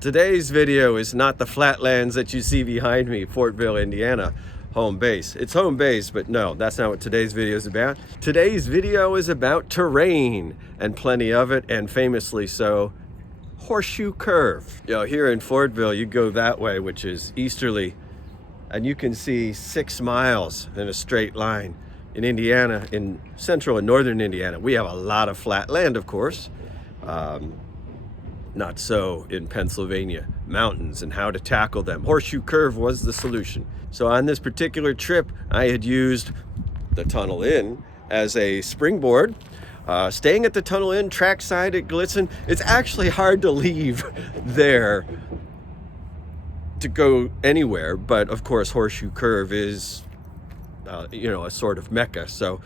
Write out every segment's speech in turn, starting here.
Today's video is not the flatlands that you see behind me, Fortville, Indiana, home base. It's home base, but no, that's not what today's video is about. Today's video is about terrain, and plenty of it, and famously so, Horseshoe Curve. You know, here in Fortville, you go that way, which is easterly, and you can see 6 miles in a straight line. In Indiana, in central and northern Indiana, we have a lot of flat land, of course. Not so in Pennsylvania, mountains and how to tackle them. Horseshoe Curve was the solution. So on this particular trip, I had used the Tunnel Inn as a springboard. Staying at the Tunnel Inn trackside at Gallitzin, it's actually hard to leave there to go anywhere, but of course Horseshoe Curve is, a sort of mecca. So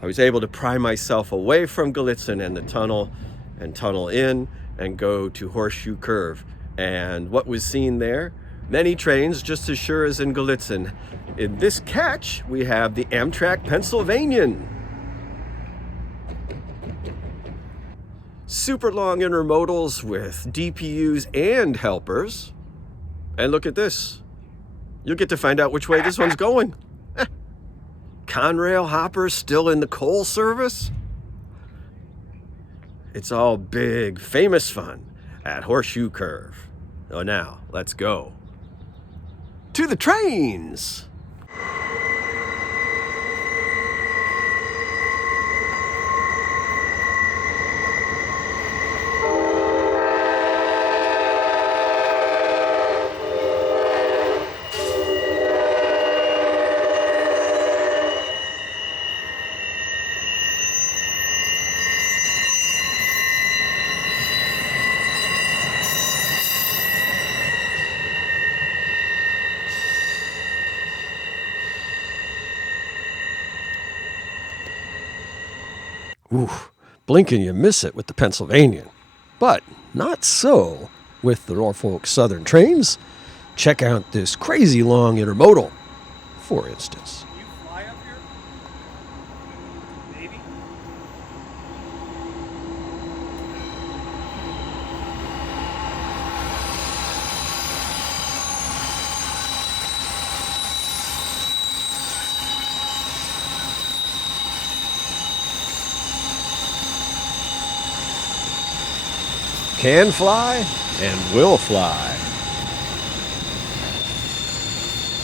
I was able to pry myself away from Gallitzin and the tunnel and Tunnel Inn and go to Horseshoe Curve. And what was seen there? Many trains, just as sure as in Gallitzin. In this catch, we have the Amtrak Pennsylvanian. Super long intermodals with DPUs and helpers. And look at this. You'll get to find out which way this one's going. Conrail hoppers still in the coal service? It's all big, famous fun at Horseshoe Curve. Oh, now, let's go to the trains. Ooh, blink and you miss it with the Pennsylvanian. But not so with the Norfolk Southern trains. Check out this crazy long intermodal, for instance. Can you fly up here? Maybe? Can fly and will fly.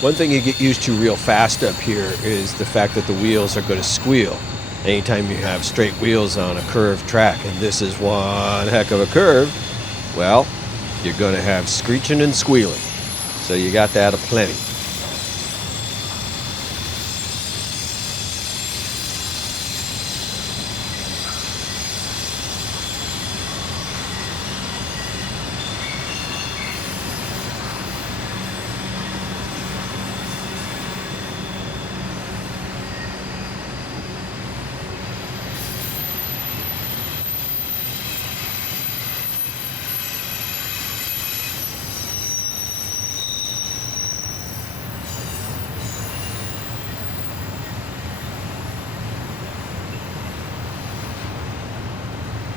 One thing you get used to real fast up here is the fact that the wheels are going to squeal anytime you have straight wheels on a curved track, and this is one heck of a curve. Well, you're going to have screeching and squealing, so you got that aplenty.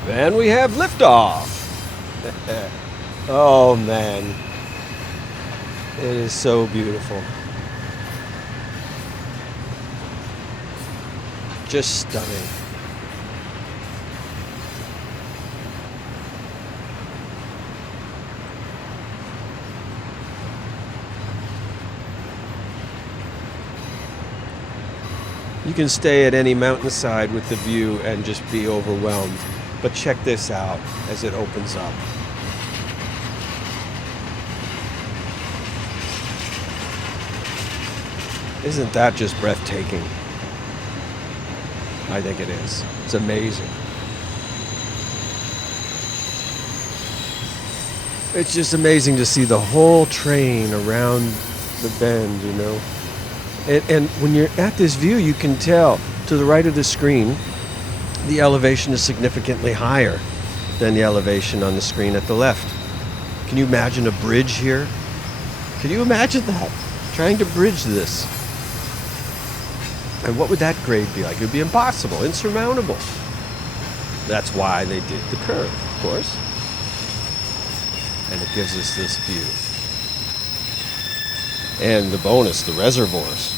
And we have liftoff. Oh man, it is so beautiful. Just stunning. You can stay at any mountainside with the view and just be overwhelmed. But check this out as it opens up. Isn't that just breathtaking? I think it is. It's amazing. It's just amazing to see the whole train around the bend, you know. And when you're at this view, you can tell to the right of the screen, the elevation is significantly higher than the elevation on the screen at the left. Can you imagine a bridge here? Can you imagine that? Trying to bridge this. And what would that grade be like? It would be impossible, insurmountable. That's why they did the curve, of course. and it gives us this view. And the bonus, the reservoirs.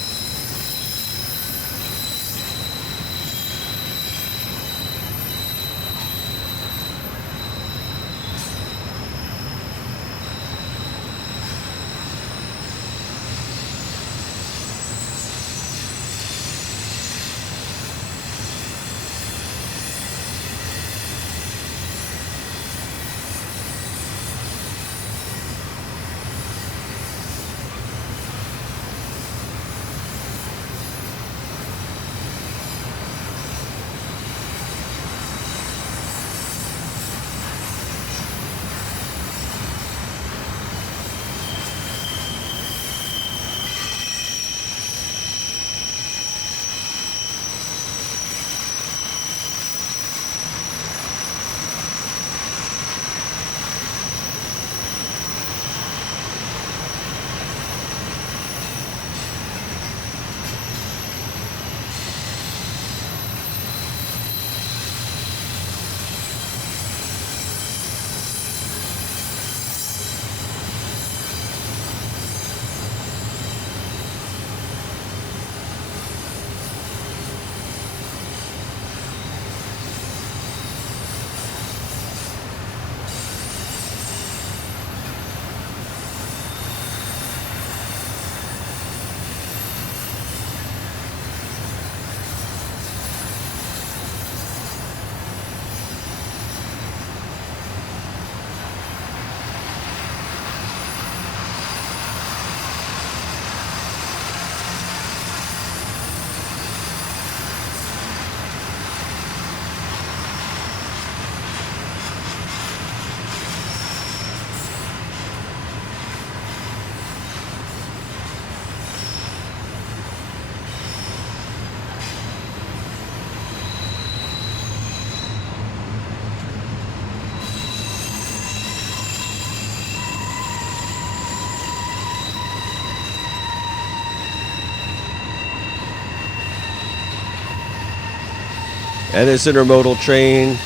And this intermodal train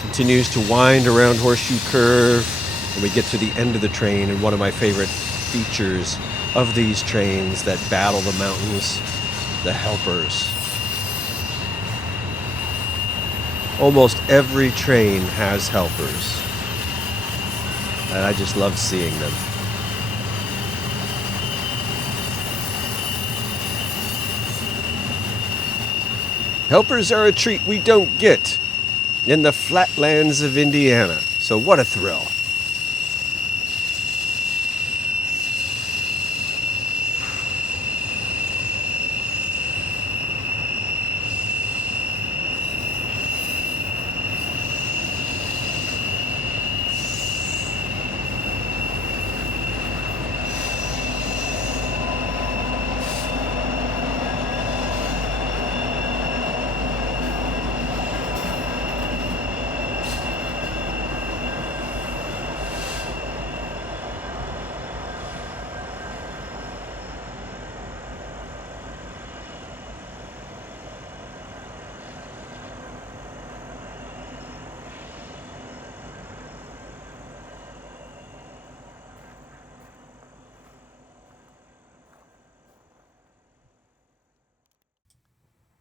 continues to wind around Horseshoe Curve, and we get to the end of the train, and one of my favorite features of these trains that battle the mountains, the helpers. Almost every train has helpers, and I just love seeing them. Helpers are a treat we don't get in the flatlands of Indiana, so what a thrill.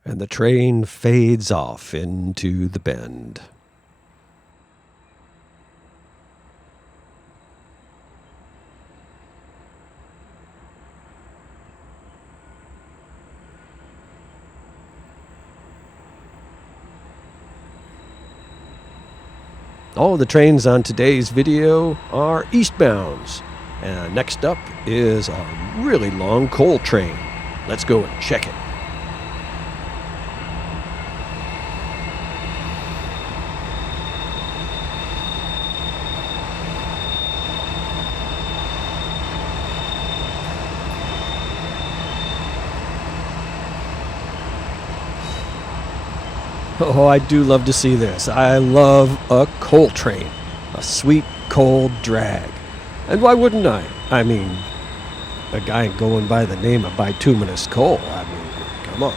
And the train fades off into the bend. All the trains on today's video are eastbounds. And next up is a really long coal train. Let's go and check it. Oh, I do love to see this. I love a coal train, a sweet coal drag. And why wouldn't I? I mean, a guy going by the name of bituminouskole. I mean, come on.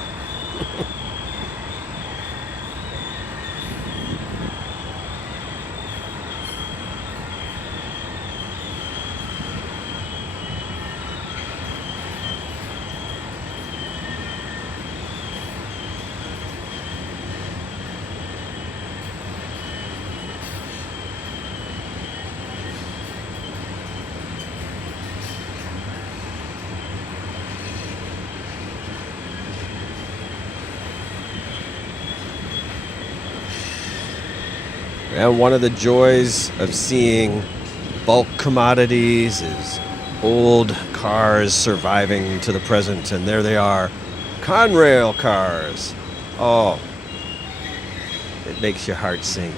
And one of the joys of seeing bulk commodities is old cars surviving to the present, and there they are, Conrail cars. Oh, it makes your heart sing.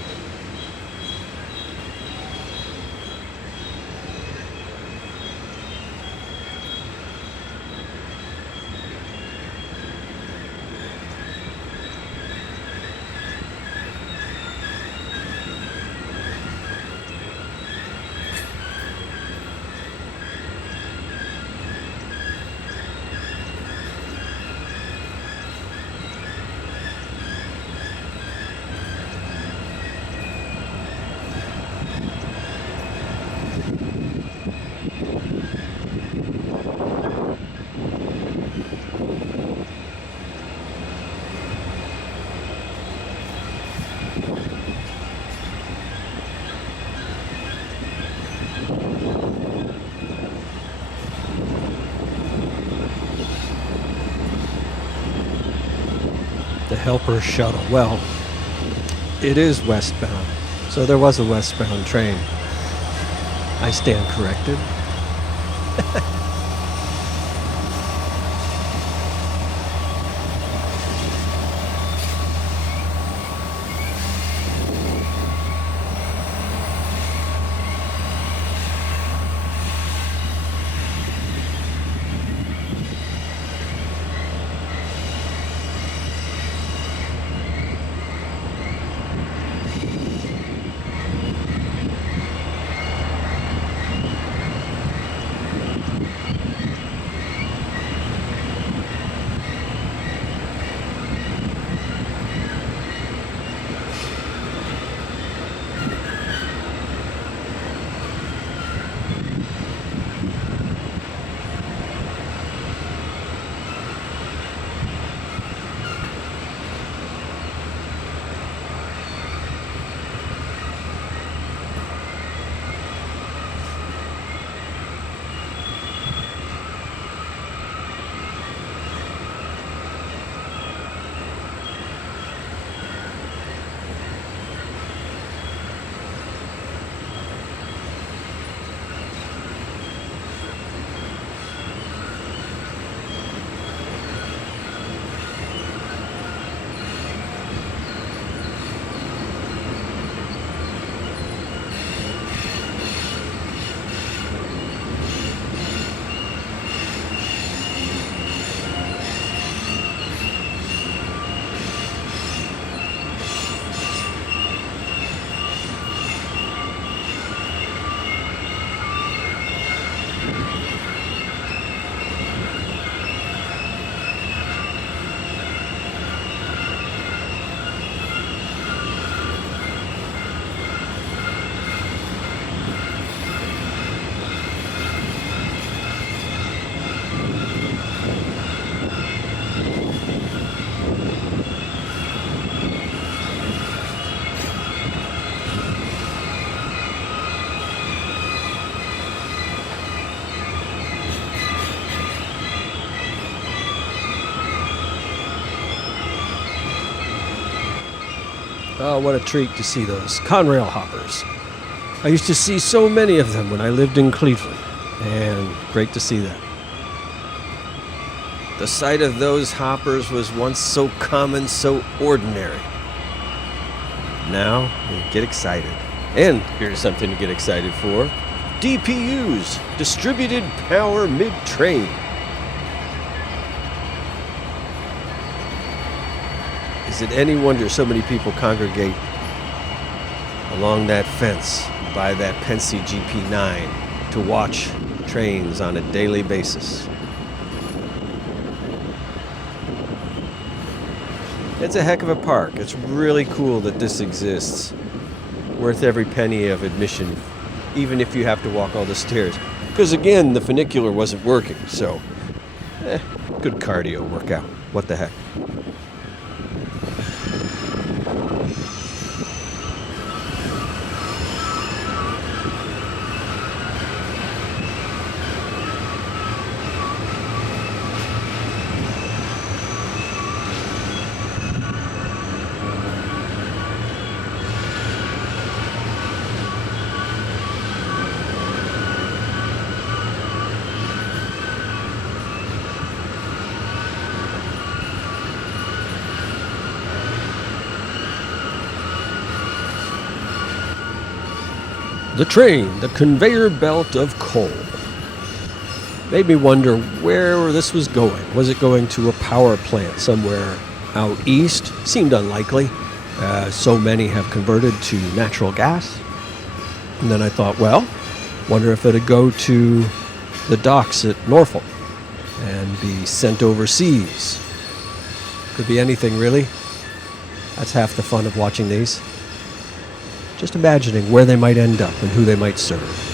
The Helper Shuttle. Well, it is westbound, so there was a westbound train. I stand corrected. Oh, what a treat to see those Conrail hoppers. I used to see so many of them when I lived in Cleveland, and great to see that. The sight of those hoppers was once so common, so ordinary. Now, we get excited. And here's something to get excited for. DPUs, distributed power mid-train. Is it any wonder so many people congregate along that fence by that Pennsy GP9 to watch trains on a daily basis? It's a heck of a park. It's really cool that this exists. Worth every penny of admission, even if you have to walk all the stairs. Because again, the funicular wasn't working, so good cardio workout. What the heck? The train, the conveyor belt of coal. Made me wonder where this was going. Was it going to a power plant somewhere out east? Seemed unlikely. So many have converted to natural gas. And then I thought, well, wonder if it'd go to the docks at Norfolk and be sent overseas. Could be anything, really. That's half the fun of watching these. Just imagining where they might end up and who they might serve.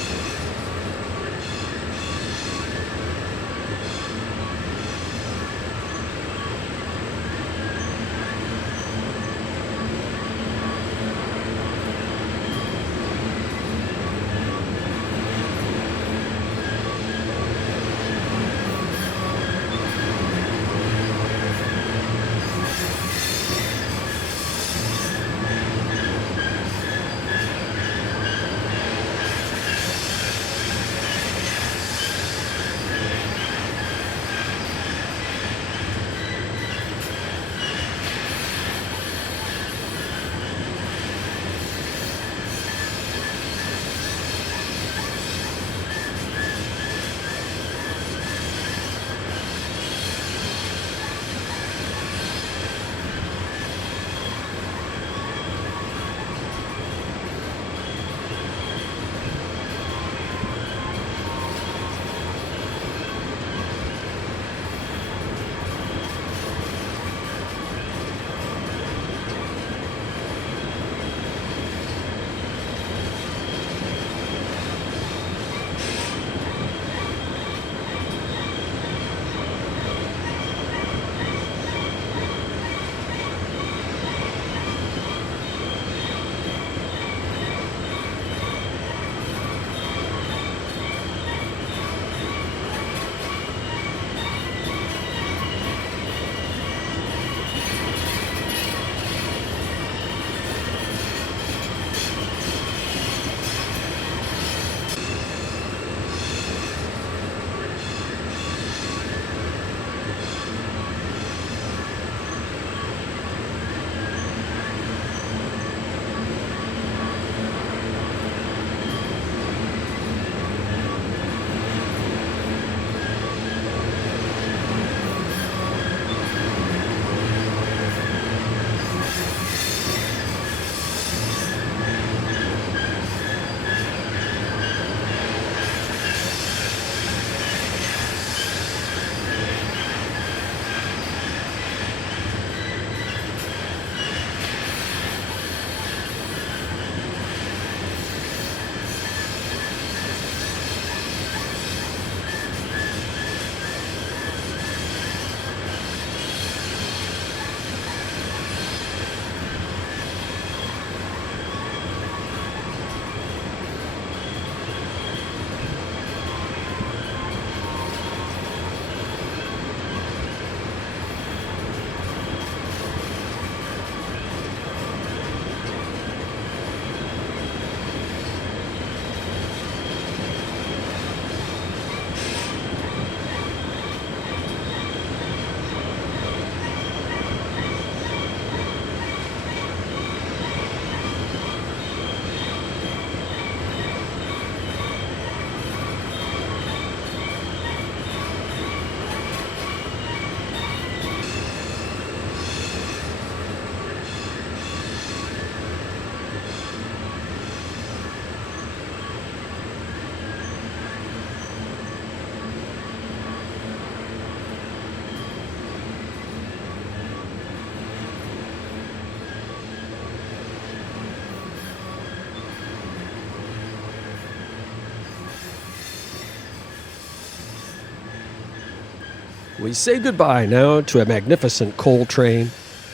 We say goodbye now to a magnificent coal train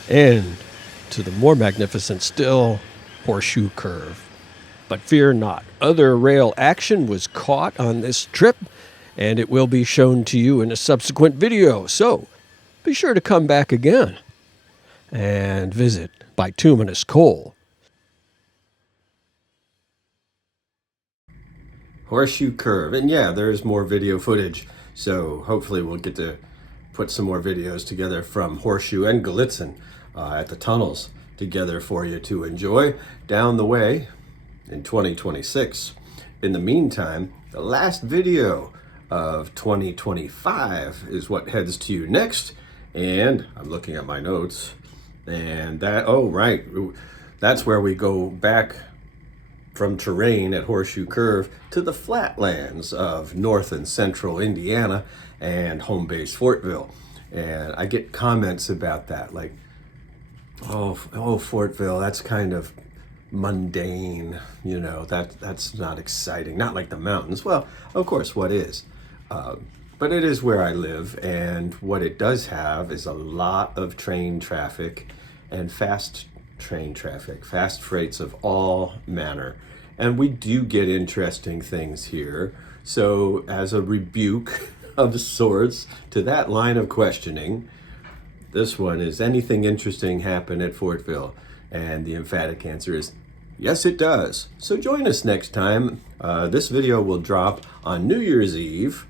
and to the more magnificent still Horseshoe Curve. But fear not, other rail action was caught on this trip, and it will be shown to you in a subsequent video. So be sure to come back again and visit bituminouskole. Horseshoe Curve. And yeah, there is more video footage. So hopefully we'll get to put some more videos together from Horseshoe and Gallitzin at the tunnels together for you to enjoy. Down the way, in 2026. In the meantime, the last video of 2025 is what heads to you next. And I'm looking at my notes, and that's where we go back from terrain at Horseshoe Curve to the flatlands of north and central Indiana and home base Fortville. And I get comments about that, like, oh, Fortville, that's kind of mundane, that's not exciting, not like the mountains. Well, of course, what is? But it is where I live, and what it does have is a lot of train traffic and fast train traffic, fast freights of all manner. And we do get interesting things here. So as a rebuke of sorts to that line of questioning, this one is, anything interesting happen at Fortville? And the emphatic answer is, yes, it does. So join us next time. This video will drop on New Year's Eve,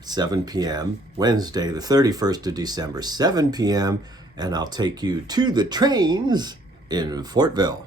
7 p.m., Wednesday, the 31st of December, 7 p.m., and I'll take you to the trains in Fortville.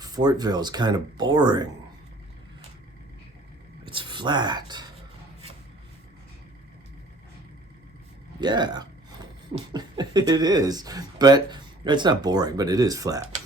Fortville is kind of boring. It's flat. Yeah, it is. But it's not boring, but it is flat.